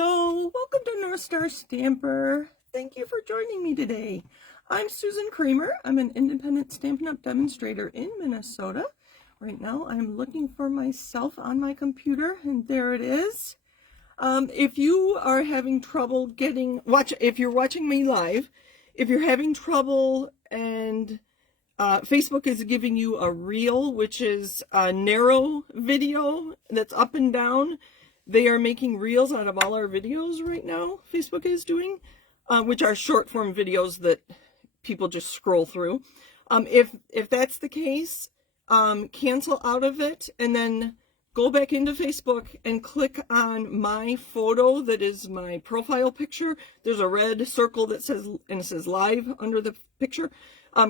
Hello, welcome to North Star Stamper. Thank you for joining me today. I'm Susan Kramer. I'm an independent Stampin' Up! Demonstrator in Minnesota. Right now I'm looking for myself on my computer, and there it is. If you are having trouble if you're watching me live, if you're having trouble and Facebook is giving you a reel, which is a narrow video that's up and down. They are making reels out of all our videos right now, Facebook is doing, which are short form videos that people just scroll through. If that's the case, cancel out of it and then go back into Facebook and click on my photo that is my profile picture. There's a red circle that says, and it says live under the picture.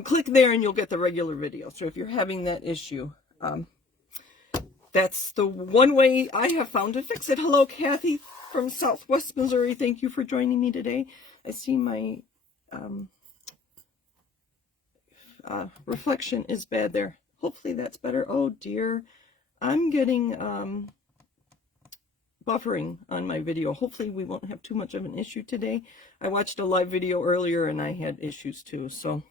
Click there and you'll get the regular video. So if you're having that issue, that's the one way I have found to fix it. Hello, Kathy from Southwest Missouri. Thank you for joining me today. I see my reflection is bad there. Hopefully that's better. Oh dear, I'm getting buffering on my video. Hopefully we won't have too much of an issue today. I watched a live video earlier and I had issues too, so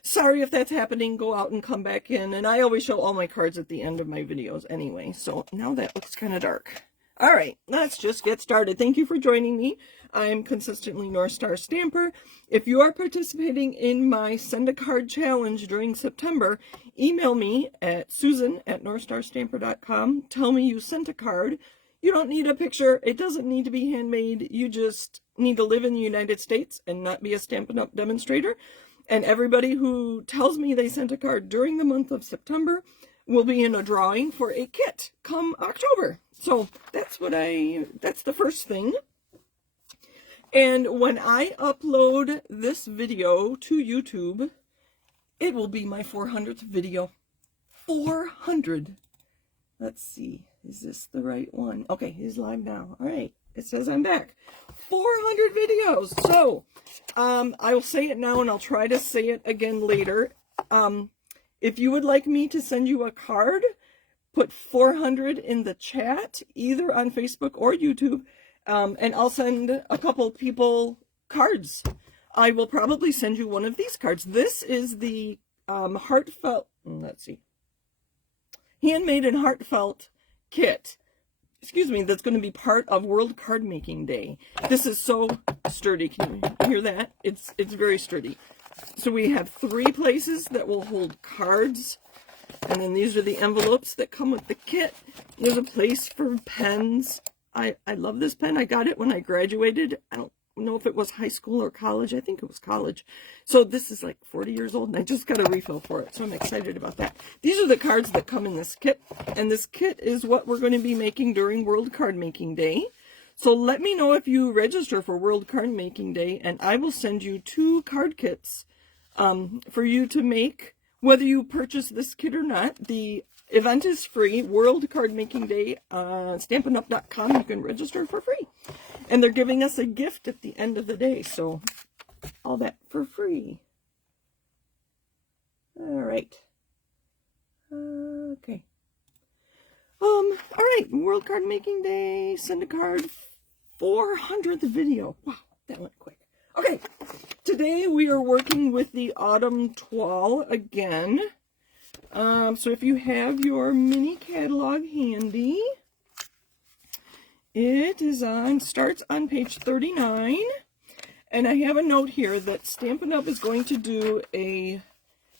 sorry if that's happening. Go out and come back in, and I always show all my cards at the end of my videos anyway, so now that looks kind of dark. All right, let's just get started. Thank you for joining me. I'm consistently North Star Stamper. If you are participating in my Send a Card Challenge during September, email me at susan@northstarstamper.com. Tell me you sent a card. You don't need a picture. It doesn't need to be handmade. You just need to live in the United States and not be a Stampin' Up! Demonstrator. And everybody who tells me they sent a card during the month of September will be in a drawing for a kit come October. So that's the first thing. And when I upload this video to YouTube, it will be my 400th video. 400. Let's see. Is this the right one? Okay, he's live now. All right. It says I'm back. 400 videos. So, I will say it now and I'll try to say it again later. If you would like me to send you a card, put 400 in the chat, either on Facebook or YouTube, and I'll send a couple people cards. I will probably send you one of these cards. This is the heartfelt, let's see, handmade and heartfelt kit. Excuse me, that's going to be part of World Card Making Day. This is so sturdy. Can you hear that? It's very sturdy. So we have 3 places that will hold cards. And then these are the envelopes that come with the kit. There's a place for pens. I love this pen. I got it when I graduated. I don't know if it was high school or college. I think it was college. So this is like 40 years old and I just got a refill for it. So I'm excited about that. These are the cards that come in this kit. And this kit is what we're going to be making during World Card Making Day. So let me know if you register for World Card Making Day and I will send you 2 card kits for you to make, whether you purchase this kit or not. The event is free. World Card Making Day on StampinUp.com. You can register for free. And they're giving us a gift at the end of the day. So all that for free. All right. Okay. All right. World Card Making Day. Send a card. 400th video. Wow, that went quick. Okay. Today we are working with the Autumn Toile again. So if you have your mini catalog handy, it is starts on page 39, and I have a note here that Stampin' Up! Is going to do an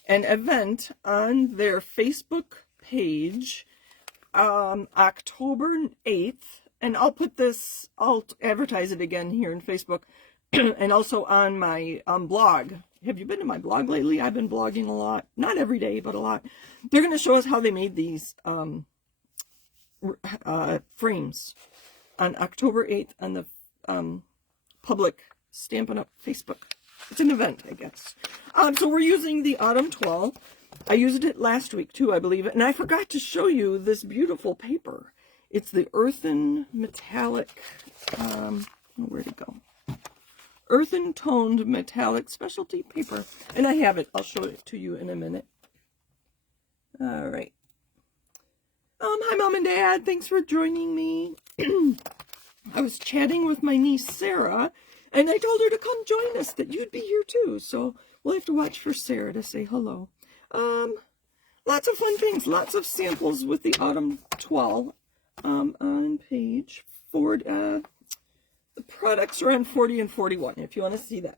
event on their Facebook page October 8th, and I'll advertise it again here in Facebook, and also on my blog. Have you been to my blog lately? I've been blogging a lot. Not every day, but a lot. They're going to show us how they made these frames on October 8th on the public Stampin' Up! Facebook. It's an event, I guess. So we're using the Autumn Toile. I used it last week, too, I believe. And I forgot to show you this beautiful paper. It's the Earthen metallic, where'd it go? Earthen toned metallic specialty paper. And I have it. I'll show it to you in a minute. All right. Hi, Mom and Dad. Thanks for joining me. I was chatting with my niece Sarah, and I told her to come join us, that you'd be here too. So we'll have to watch for Sarah to say hello. Lots of fun things, lots of samples with the Autumn Toile on page 4. The products are on 40 and 41 if you want to see that.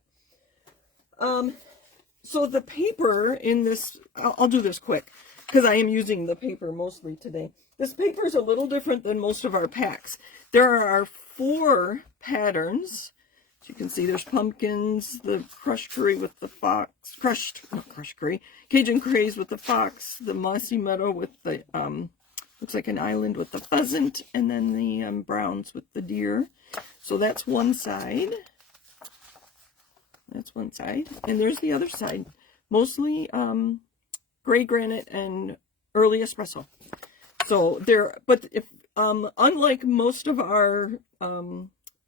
So the paper in this, I'll do this quick because I am using the paper mostly today. This paper is a little different than most of our packs. There are 4 patterns. As you can see, there's pumpkins, the crushed curry with the fox, Cajun craze with the fox, the mossy meadow with the, looks like an island with the pheasant, and then the browns with the deer. So that's one side. That's one side. And there's the other side. Mostly gray granite and early espresso. So there, but if unlike most of our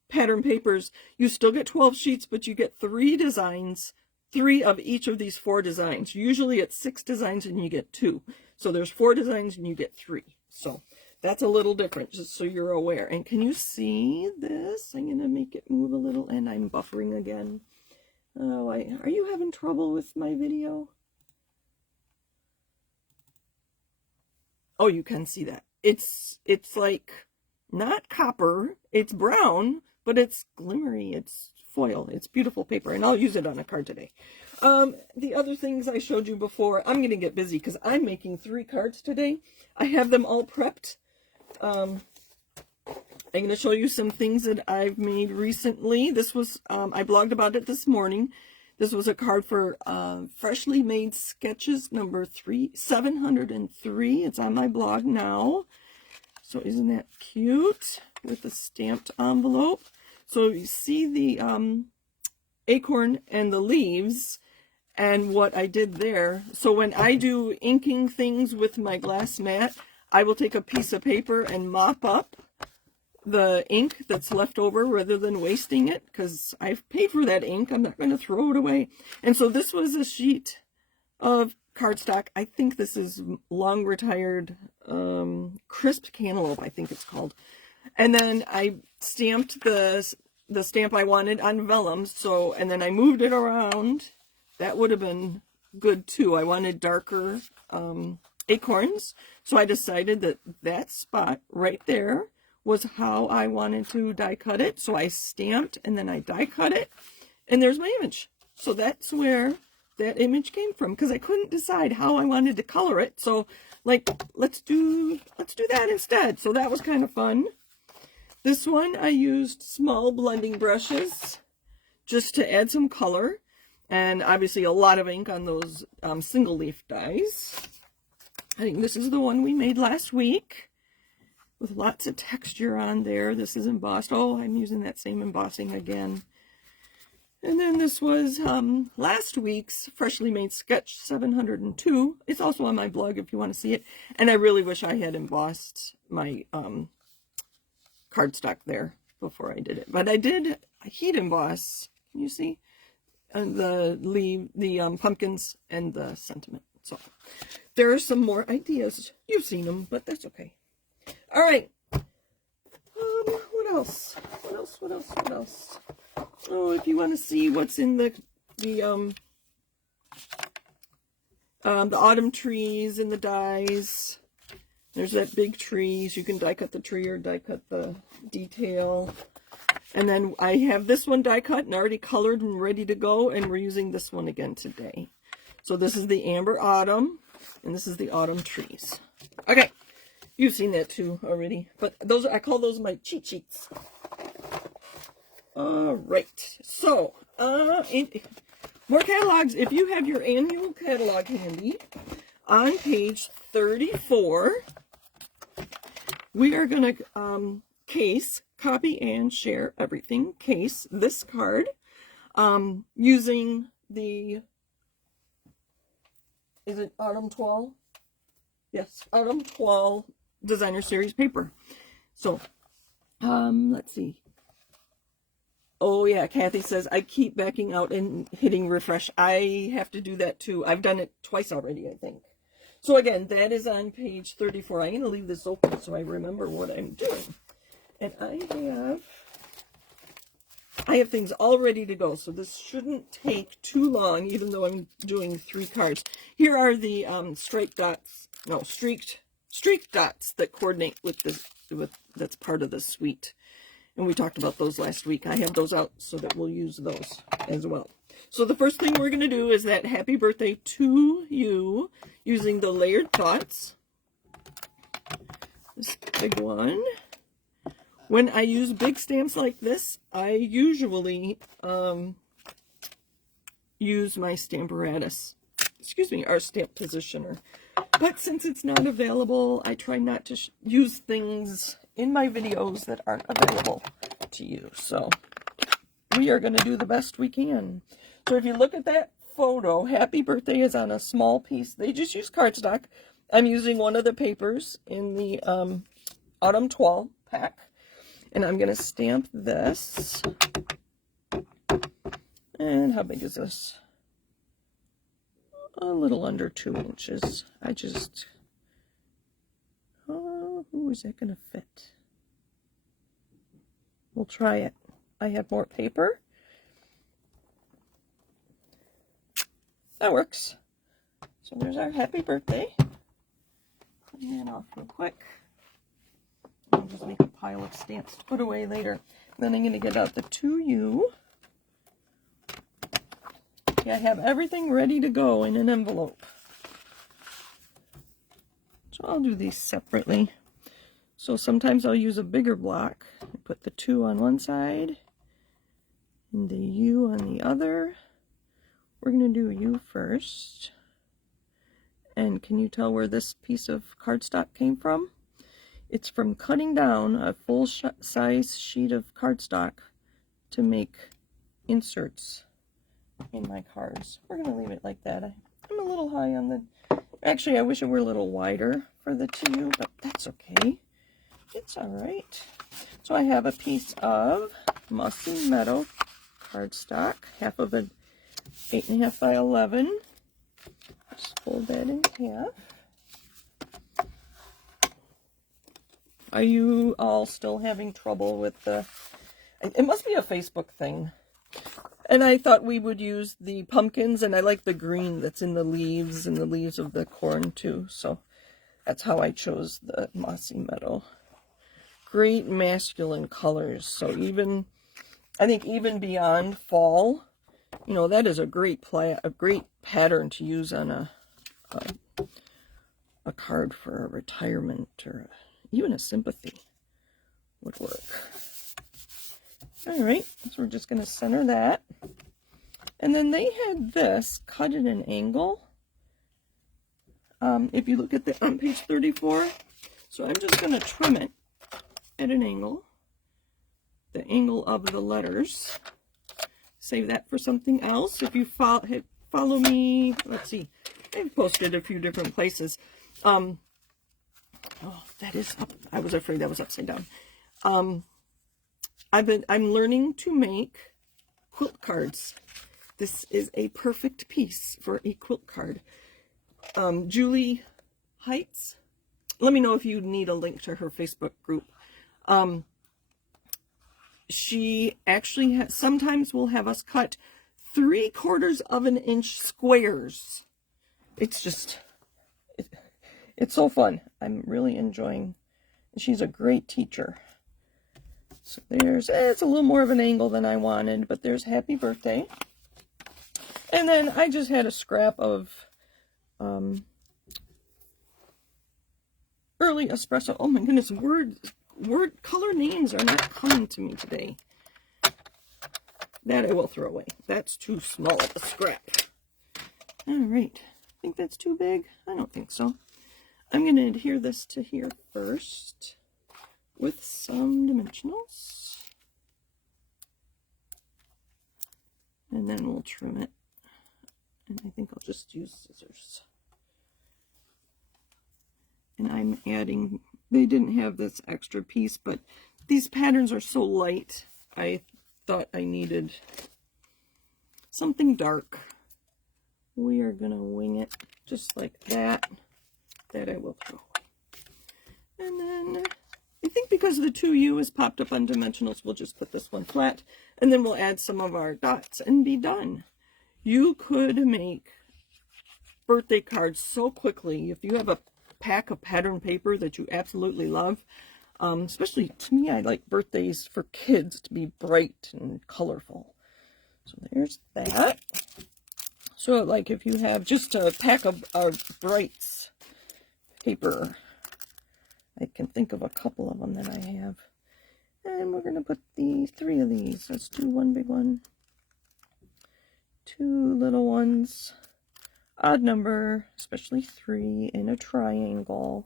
pattern papers, you still get 12 sheets, but you get 3 designs, 3 of each of these 4 designs. Usually it's 6 designs and you get 2. So there's 4 designs and you get 3. So that's a little different, just so you're aware. And can you see this? I'm going to make it move a little, and I'm buffering again. Oh, are you having trouble with my video? Oh, you can see that. It's like not copper, it's brown, but it's glimmery, it's foil, it's beautiful paper, and I'll use it on a card today. The other things I showed you before, I'm going to get busy because I'm making 3 cards today. I have them all prepped. I'm going to show you some things that I've made recently. This was, I blogged about it this morning. This was a card for Freshly Made Sketches number 703. It's on my blog now. So isn't that cute? With a stamped envelope. So you see the acorn and the leaves and what I did there. So when I do inking things with my glass mat, I will take a piece of paper and mop up the ink that's left over rather than wasting it, because I've paid for that ink. I'm not going to throw it away. And so this was a sheet of cardstock. I think this is long retired crisp cantaloupe, I think it's called. And then I stamped the stamp I wanted on vellum. So, and then I moved it around. That would have been good too. I wanted darker acorns. So I decided that that spot right there was how I wanted to die cut it. So I stamped and then I die cut it. And there's my image. So that's where that image came from, because I couldn't decide how I wanted to color it. So like, let's do that instead. So that was kind of fun. This one I used small blending brushes just to add some color, and obviously a lot of ink on those single leaf dies. I think this is the one we made last week with lots of texture on there. This is embossed. Oh, I'm using that same embossing again. And then this was last week's Freshly Made Sketch 702. It's also on my blog if you want to see it. And I really wish I had embossed my cardstock there before I did it. But I did heat emboss, can you see? The pumpkins and the sentiment. So there are some more ideas. You've seen them, but that's okay. All right. What else? What else? Oh, if you want to see what's in the autumn trees and the dies, there's that big tree. So you can die cut the tree or die cut the detail. And then I have this one die cut and already colored and ready to go, and we're using this one again today. So this is the Amber Auttumn, and this is the autumn trees. Okay, you've seen that too already, but those, I call those my cheat sheets. All right, so more catalogs. If you have your annual catalog handy, on page 34, we are going to case, copy, and share everything. Case this card using the, is it Autumn Toile? Yes, Autumn Toile Designer Series paper. So, let's see. Oh yeah, Kathy says, I keep backing out and hitting refresh. I have to do that too. I've done it twice already, I think. So again, that is on page 34. I'm going to leave this open so I remember what I'm doing. And I have things all ready to go, so this shouldn't take too long, even though I'm doing 3 cards. Here are the streaked dots that coordinate with this, that's part of the suite. And we talked about those last week. I have those out so that we'll use those as well. So the first thing we're going to do is that happy birthday to you using the layered dots. This big one. When I use big stamps like this, I usually use my Stamparatus. Excuse me, our stamp positioner. But since it's not available, I try not to use things in my videos that aren't available to you. So we are going to do the best we can. So if you look at that photo, happy birthday is on a small piece. They just use cardstock. I'm using one of the papers in the Autumn Toile pack. And I'm going to stamp this. And how big is this? A little under 2 inches. Oh, is that going to fit? We'll try it. I have more paper. That works. So there's our happy birthday. Clean that off real quick. I'll just make a pile of stamps to put away later. Then I'm going to get out the to you. Okay, I have everything ready to go in an envelope. So I'll do these separately. So sometimes I'll use a bigger block. I put the 2 on one side and the U on the other. We're going to do U first. And can you tell where this piece of cardstock came from? It's from cutting down a full-size sheet of cardstock to make inserts in my cards. We're going to leave it like that. I'm a little high on the... Actually, I wish it were a little wider for the to you, but that's okay. It's all right. So I have a piece of Mossy Meadow cardstock, half of an 8.5 by 11. Just fold that in half. Are you all still having trouble with the... It must be a Facebook thing. And I thought we would use the pumpkins, and I like the green that's in the leaves and the leaves of the corn too. So that's how I chose the Mossy Meadow. Great masculine colors. So even, I think even beyond fall, you know, that is a great pattern to use on a card for a retirement or even a sympathy would work. All right, so we're just going to center that. And then they had this cut at an angle. If you look at the on page 34, so I'm just going to trim it at an angle, the angle of the letters. Save that for something else. If you follow me, let's see, I've posted a few different places. Oh, that is up. I was afraid that was upside down. I'm learning to make quilt cards. This is a perfect piece for a quilt card. Julie Heights, let me know if you need a link to her Facebook group. She actually sometimes will have us cut 3/4 of an inch squares. It's just, it's so fun. I'm really enjoying. She's a great teacher. So there's, it's a little more of an angle than I wanted, but there's happy birthday. And then I just had a scrap of early espresso. Oh my goodness, color names are not coming to me today. That I will throw away. That's too small of a scrap. All right, I think that's too big. I don't think so. I'm going to adhere this to here first with some dimensionals. And then we'll trim it. And I think I'll just use scissors. And I'm adding, they didn't have this extra piece, but these patterns are so light, I thought I needed something dark. We are going to wing it just like that. That I will throw. And then I think because the 2U is popped up on dimensionals, we'll just put this one flat, and then we'll add some of our dots and be done. You could make birthday cards so quickly if you have a pack of pattern paper that you absolutely love. Especially to me, I like birthdays for kids to be bright and colorful. So there's that. So like if you have just a pack of brights paper, I can think of a couple of them that I have. And we're going to put the 3 of these. Let's do one big one, 2 little ones, odd number, especially 3, in a triangle.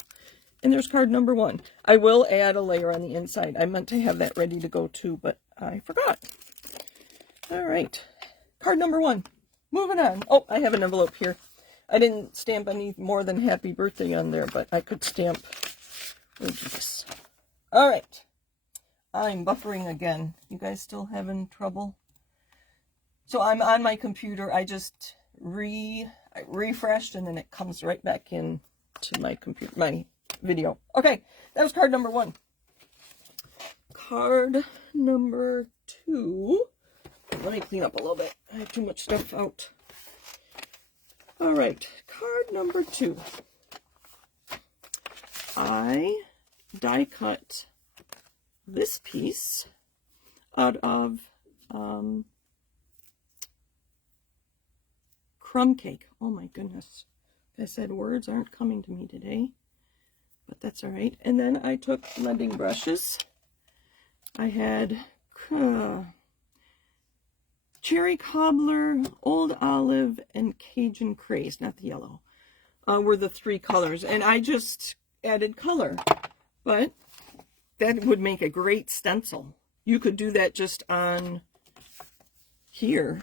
And there's card number 1. I will add a layer on the inside. I meant to have that ready to go too, but I forgot. All right. Card number 1. Moving on. Oh, I have an envelope here. I didn't stamp any more than happy birthday on there, but I could stamp. This. All right. I'm buffering again. You guys still having trouble? So I'm on my computer. I just refreshed, and then it comes right back in to my computer, my video. Okay, that was card number 1. Card number 2. Let me clean up a little bit. I have too much stuff out. All right, card number 2. I die cut this piece out of crumb cake. Oh my goodness. Like I said, words aren't coming to me today, but that's all right. And then I took blending brushes. I had cherry cobbler, old olive, and Cajun craze, not the yellow, were the 3 colors. And I just added color, but that would make a great stencil. You could do that just on here.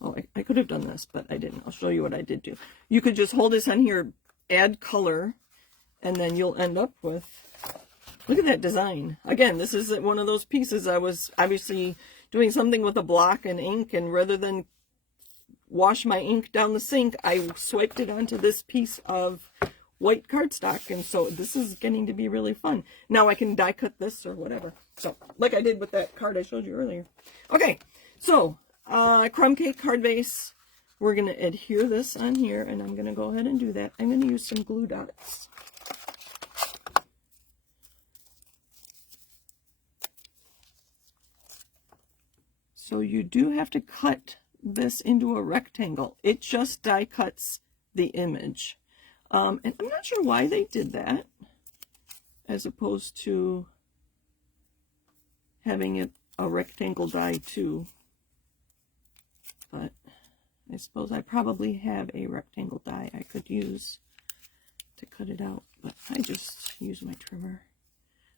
Oh, I could have done this, but I didn't. I'll show you what I did do. You could just hold this on here, add color, and then you'll end up with, look at that design. Again, this is one of those pieces I was obviously doing something with a block and ink, and rather than wash my ink down the sink, I swiped it onto this piece of white cardstock, and so this is getting to be really fun. Now I can die cut this or whatever. So, like I did with that card I showed you earlier. Okay, so crumb cake card base. We're going to adhere this on here, and I'm going to go ahead and do that. I'm going to use some glue dots. So you do have to cut this into a rectangle. It just die cuts the image. And I'm not sure why they did that, as opposed to having it a rectangle die too. But I suppose I probably have a rectangle die I could use to cut it out, but I just use my trimmer.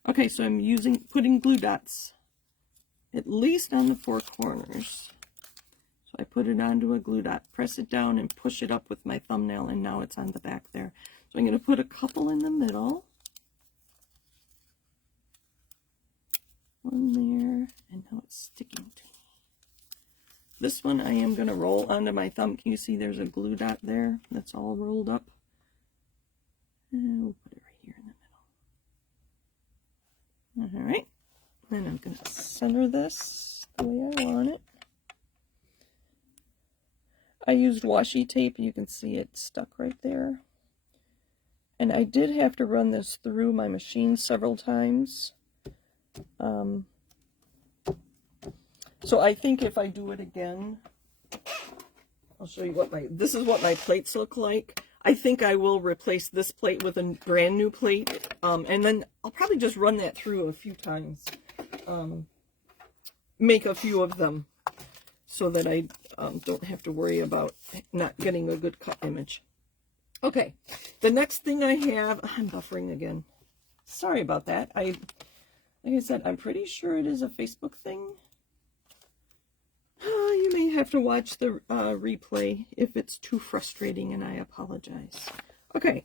Okay, so I'm putting glue dots at least on the 4 corners. So I put it onto a glue dot, press it down, and push it up with my thumbnail, and now it's on the back there. So I'm going to put a couple in the middle. One there, and now it's sticking to me. This one I am going to roll onto my thumb. Can you see there's a glue dot there that's all rolled up? And we'll put it right here in the middle. All right. And I'm going to center this the way I want it. I used washi tape. You can see it stuck right there. And I did have to run this through my machine several times. So I think if I do it again, I'll show you what this is what my plates look like. I think I will replace this plate with a brand new plate. And then I'll probably just run that through a few times. Make a few of them so that I don't have to worry about not getting a good cut image. Okay, the next thing I have, I'm buffering again. Sorry about that. Like I said, I'm pretty sure it is a Facebook thing. You may have to watch the replay if it's too frustrating, and I apologize. Okay,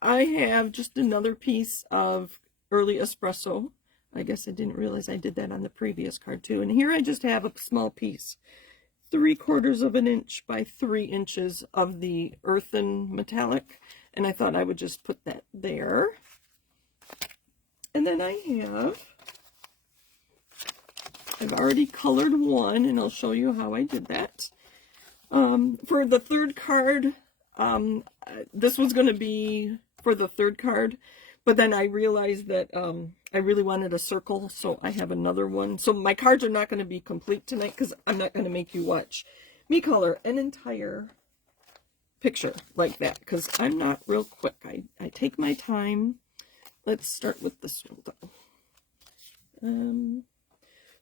I have just another piece of early espresso. I guess I didn't realize I did that on the previous card too. And here I just have a small piece, 3/4 of an inch by 3 inches of the Earthen metallic. And I thought I would just put that there. And then I've already colored one, and I'll show you how I did that. For the third card, this was going to be for the third card, but then I realized that I really wanted a circle, so I have another one. So my cards are not going to be complete tonight because I'm not going to make you watch me color an entire picture like that because I'm not real quick. I take my time. Let's start with this one though.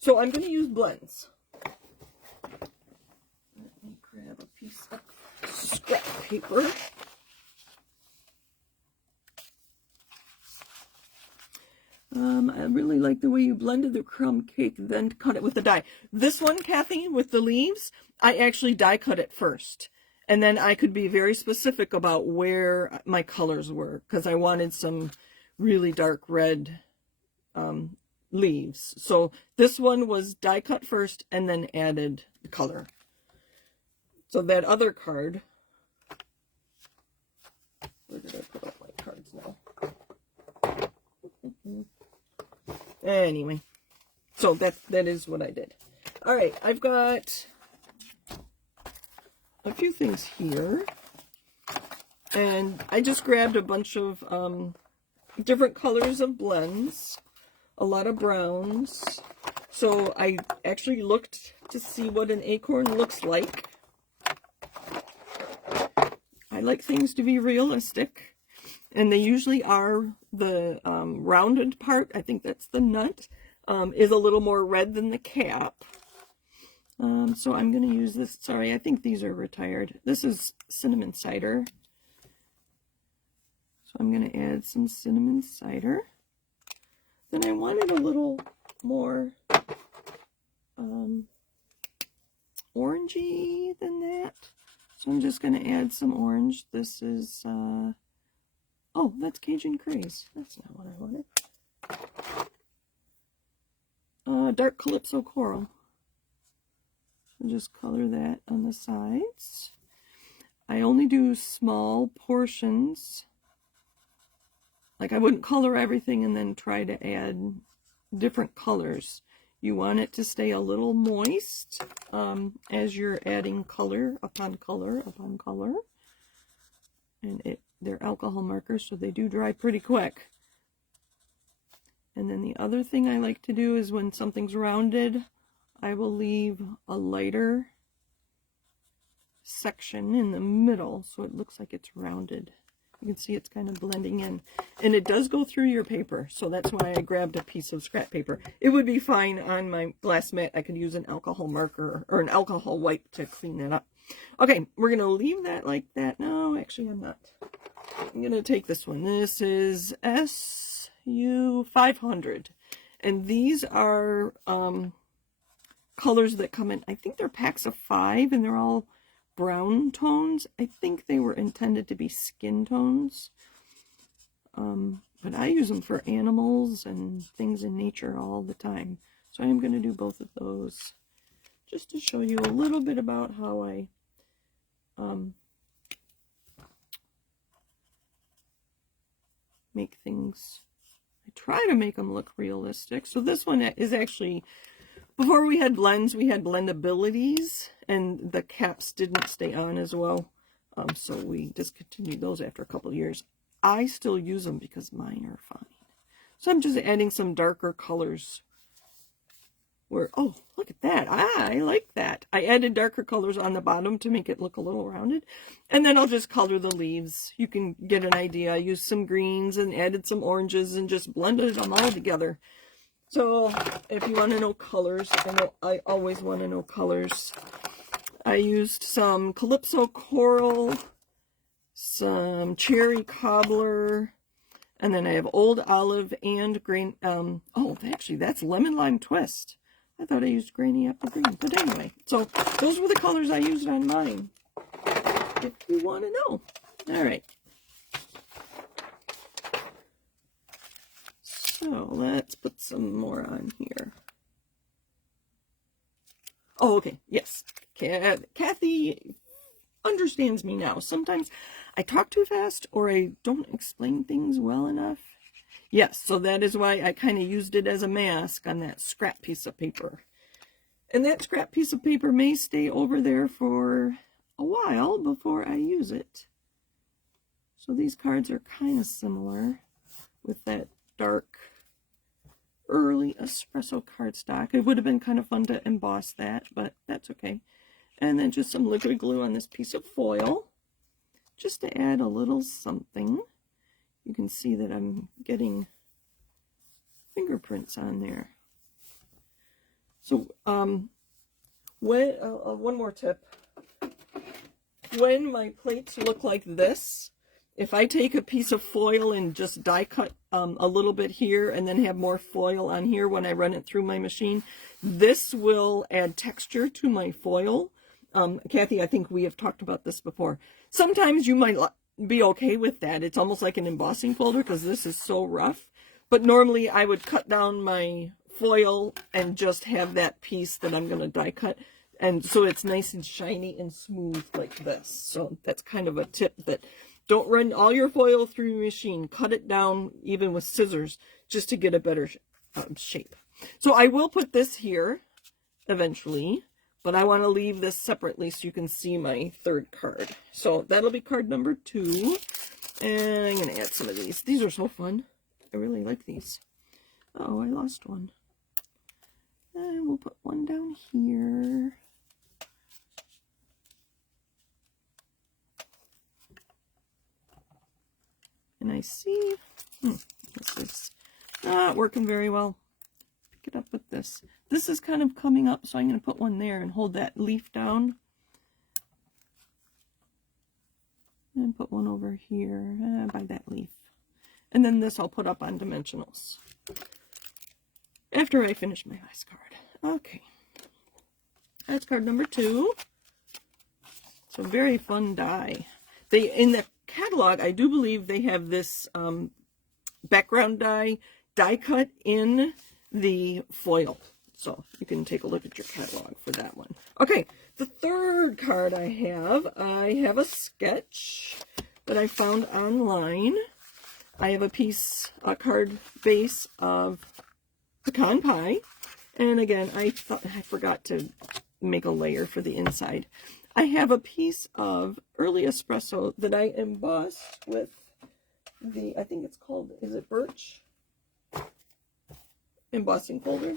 So I'm going to use blends. Let me grab a piece of scrap paper. I really like the way you blended the crumb cake, then cut it with the die. This one, Kathy, with the leaves, I actually die cut it first. And then I could be very specific about where my colors were, because I wanted some really dark red leaves. So this one was die cut first and then added the color. So that other card, where did I put all my cards now? Anyway, so that is what I did. All right, I've got a few things here, and I just grabbed a bunch of different colors of blends, a lot of browns. So I actually looked to see what an acorn looks like. I like things to be realistic, and they usually are. The rounded part, I think that's the nut, is a little more red than the cap. So I'm going to use this. Sorry, I think these are retired. This is cinnamon cider. So I'm going to add some cinnamon cider. Then I wanted a little more orangey than that. So I'm just going to add some orange. This is, oh, that's Cajun Craze. That's not what I wanted. Dark Calypso Coral. So just color that on the sides. I only do small portions. Like I wouldn't color everything and then try to add different colors. You want it to stay a little moist as you're adding color upon color upon color. And they're alcohol markers, so they do dry pretty quick. And then the other thing I like to do is when something's rounded, I will leave a lighter section in the middle so it looks like it's rounded. You can see it's kind of blending in. And it does go through your paper, so that's why I grabbed a piece of scrap paper. It would be fine on my glass mat. I could use an alcohol marker or an alcohol wipe to clean that up. Okay, we're going to leave that like that. No, actually I'm not. I'm going to take this one. This is SU500. And these are colors that come in, I think they're packs of 5, and they're all brown tones. I think they were intended to be skin tones. But I use them for animals and things in nature all the time. So I'm going to do both of those just to show you a little bit about how I make things. I try to make them look realistic. So this one is actually, before we had blends, we had blendabilities, and the caps didn't stay on as well. So we discontinued those after a couple of years. I still use them because mine are fine. So I'm just adding some darker colors. Oh, look at that. I like that. I added darker colors on the bottom to make it look a little rounded. And then I'll just color the leaves. You can get an idea. I used some greens and added some oranges and just blended them all together. So if you want to know colors, I always want to know colors. I used some Calypso Coral, some Cherry Cobbler, and then I have Old Olive and Green. Oh, actually, that's Lemon Lime Twist. I thought I used Grainy Apple Green, but anyway. So those were the colors I used on mine, if you want to know. All right. So let's put some more on here. Oh, okay. Yes. Kathy understands me now. Sometimes I talk too fast or I don't explain things well enough. Yes, so that is why I kind of used it as a mask on that scrap piece of paper. And that scrap piece of paper may stay over there for a while before I use it. So these cards are kind of similar with that dark early espresso cardstock. It would have been kind of fun to emboss that, but that's okay. And then just some liquid glue on this piece of foil, just to add a little something. You can see that I'm getting fingerprints on there. So, one more tip. When my plates look like this, if I take a piece of foil and just die cut a little bit here and then have more foil on here when I run it through my machine, this will add texture to my foil. Kathy, I think we have talked about this before. Sometimes you might be okay with that. It's almost like an embossing folder because this is so rough. But normally I would cut down my foil and just have that piece that I'm going to die cut. And so it's nice and shiny and smooth like this. So that's kind of a tip, that don't run all your foil through your machine. Cut it down even with scissors just to get a better shape. So I will put this here eventually, but I want to leave this separately so you can see my third card. So that'll be card number 2. And I'm going to add some of these. These are so fun. I really like these. Oh, I lost one. And we'll put one down here. And I see, this is not working very well. Pick it up with this. This is kind of coming up, so I'm going to put one there and hold that leaf down. And put one over here by that leaf. And then this I'll put up on dimensionals after I finish my last card. Okay. That's card number 2. It's a very fun die. In the catalog, I do believe they have this background die cut in the foil. So you can take a look at your catalog for that one. Okay, the third card I have a sketch that I found online. I have a card base of pecan pie. And again, I forgot to make a layer for the inside. I have a piece of early espresso that I embossed with the, I think it's called, is it birch? Embossing folder.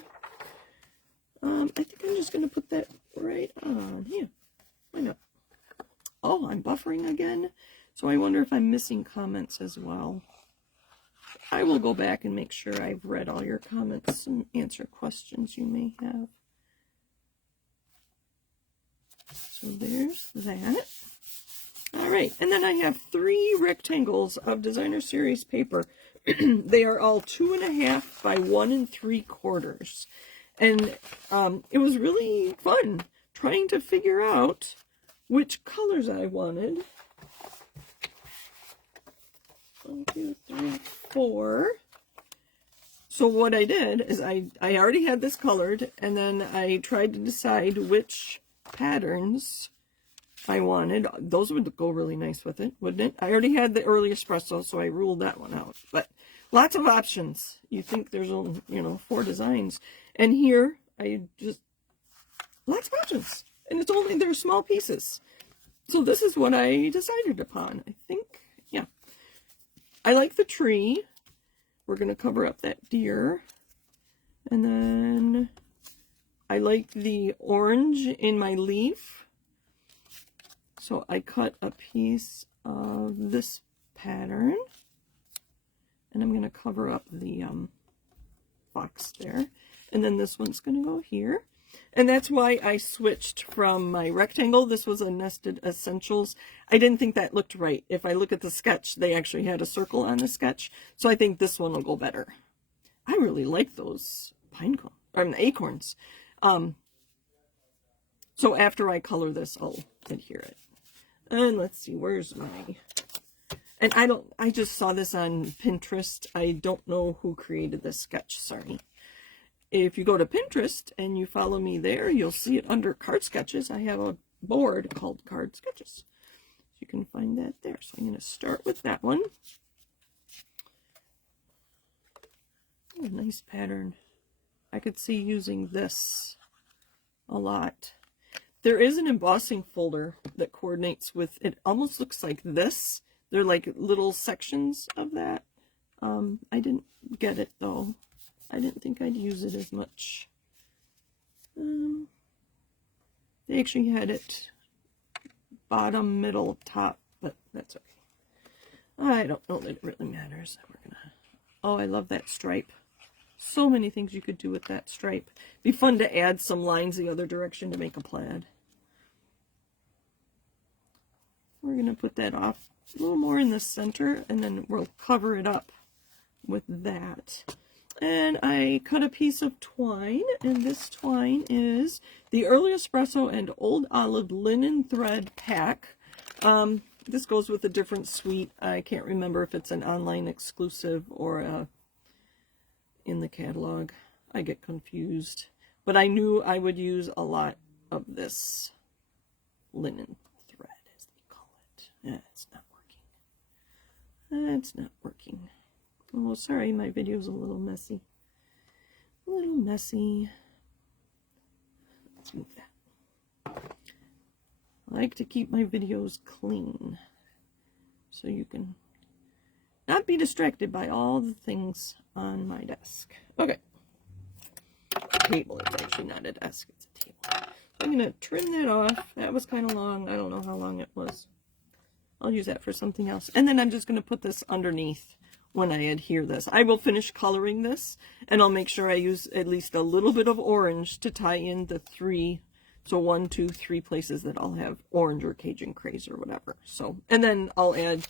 I think I'm just going to put that right on here. Why not? Oh, I'm buffering again. So I wonder if I'm missing comments as well. I will go back and make sure I've read all your comments and answer questions you may have. So there's that. All right, and then I have 3 rectangles of Designer Series paper. They are all 2.5 by 1 3/4. And it was really fun trying to figure out which colors I wanted. 1, 2, 3, 4. So what I did is I already had this colored, and then I tried to decide which patterns I wanted. Those would go really nice with it, wouldn't it? I already had the early espresso, so I ruled that one out. But lots of options. You think there's only, 4 designs. And here, lots of options. And it's only, they're small pieces. So this is what I decided upon, I think. Yeah. I like the tree. We're going to cover up that deer. And then I like the orange in my leaf. So I cut a piece of this pattern. And I'm going to cover up the box there. And then this one's going to go here. And that's why I switched from my rectangle. This was a Nested Essentials. I didn't think that looked right. If I look at the sketch, they actually had a circle on the sketch. So I think this one will go better. I really like those acorns. So after I color this, I'll adhere it. And let's see, where's my... And I just saw this on Pinterest. I don't know who created this sketch, sorry. If you go to Pinterest and you follow me there, you'll see it under card sketches. I have a board called Card Sketches. You can find that there. So I'm going to start with that one. a nice pattern. I could see using this a lot. There is an embossing folder that coordinates with, it almost looks like this. They're like little sections of that. I didn't get it though. I didn't think I'd use it as much. They actually had it bottom, middle, top, but that's okay. I don't know that it really matters. We're gonna. Oh, I love that stripe. So many things you could do with that stripe. Be fun to add some lines the other direction to make a plaid. We're gonna put that off a little more in the center, and then we'll cover it up with that. And I cut a piece of twine, and this twine is the Early Espresso and Old Olive Linen Thread Pack. This goes with a different suite. I can't remember if it's an online exclusive or in the catalog. I get confused. But I knew I would use a lot of this linen thread, as they call it. It's not working. It's not working. Oh, sorry, my video's a little messy. A little messy. Let's move that. I like to keep my videos clean so you can not be distracted by all the things on my desk. Okay. Table. It's actually not a desk, it's a table. I'm going to trim that off. That was kind of long. I don't know how long it was. I'll use that for something else. And then I'm just going to put this underneath when I adhere this. I will finish coloring this, and I'll make sure I use at least a little bit of orange to tie in the three. So 1, 2, 3 places that I'll have orange or Cajun craze or whatever. So, and then I'll add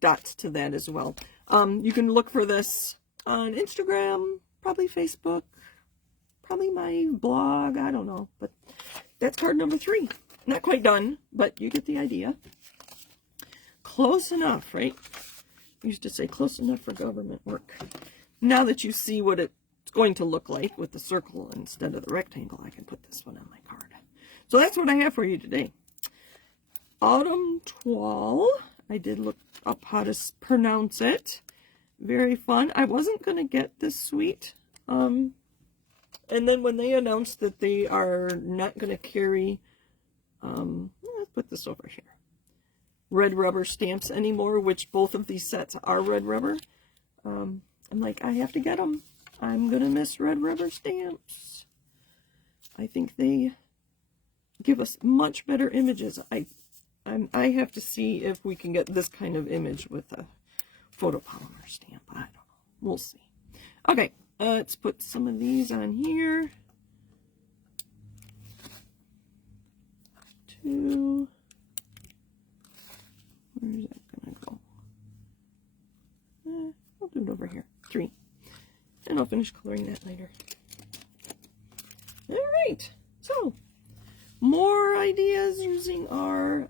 dots to that as well. You can look for this on Instagram, probably Facebook, probably my blog, I don't know. But that's card number 3. Not quite done, but you get the idea. Close enough, right? I used to say close enough for government work. Now that you see what it's going to look like with the circle instead of the rectangle, I can put this one on my card. So that's what I have for you today. Autumn Toile. I did look up how to pronounce it. Very fun. I wasn't going to get this suite. And then when they announced that they are not going to carry, let's put this over here, red rubber stamps anymore, which both of these sets are red rubber. I'm like, I have to get them. I'm going to miss red rubber stamps. I think they give us much better images. I have to see if we can get this kind of image with a photopolymer stamp. I don't know. We'll see. Okay, let's put some of these on here. 2. Where's that gonna go? I'll do it over here. 3. And I'll finish coloring that later. All right. So, more ideas using our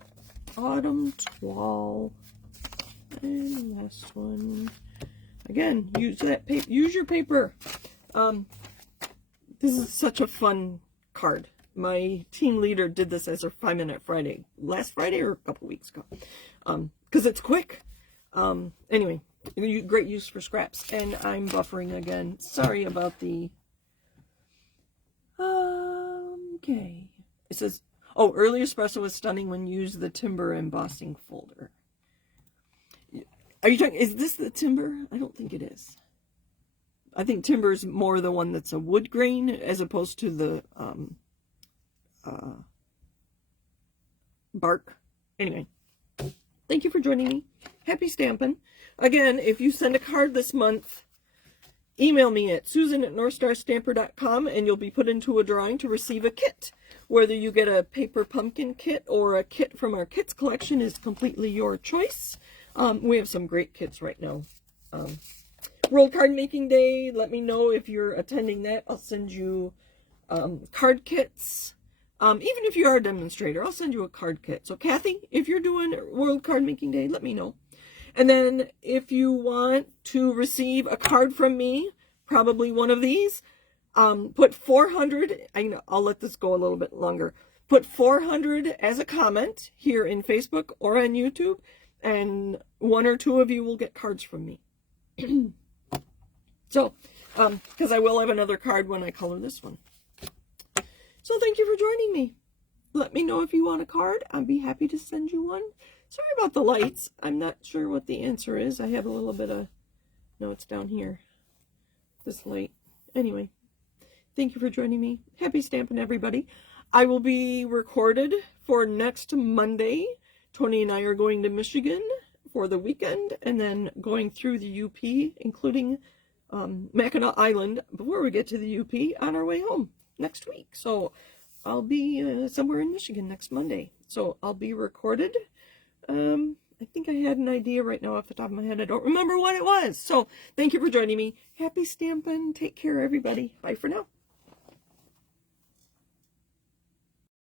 Autumn Toile. And the last one. Again, use that paper. Use your paper. This is such a fun card. My team leader did this as her 5-Minute Friday. Last Friday or a couple weeks ago. Because it's quick. Anyway, great use for scraps. And I'm buffering again. Sorry about the... Okay. It says, oh, Early Espresso is stunning when you use the timber embossing folder. Are you talking, is this the timber? I don't think it is. I think timber is more the one that's a wood grain as opposed to the bark. Anyway, thank you for joining me. Happy stamping. Again, if you send a card this month, email me at susan@northstarstamper.com and you'll be put into a drawing to receive a kit. Whether you get a paper pumpkin kit or a kit from our kits collection is completely your choice. We have some great kits right now. World Card Making Day, let me know if you're attending that. I'll send you card kits. Even if you are a demonstrator, I'll send you a card kit. So Kathy, if you're doing World Card Making Day, let me know. And then if you want to receive a card from me, probably one of these, put 400, I'll let this go a little bit longer. Put 400 as a comment here in Facebook or on YouTube, and 1 or 2 of you will get cards from me. So, because I will have another card when I color this one. So thank you for joining me. Let me know if you want a card. I'd be happy to send you one. Sorry about the lights. I'm not sure what the answer is. I have a little bit of... No, it's down here. This light. Anyway, thank you for joining me. Happy Stampin', everybody. I will be recorded for next Monday. Tony and I are going to Michigan for the weekend and then going through the UP, including Mackinac Island, before we get to the UP on our way home next week. So I'll be somewhere in Michigan next Monday. So I'll be recorded. I think I had an idea right now off the top of my head. I don't remember what it was. So thank you for joining me. Happy Stampin'. Take care, everybody. Bye for now.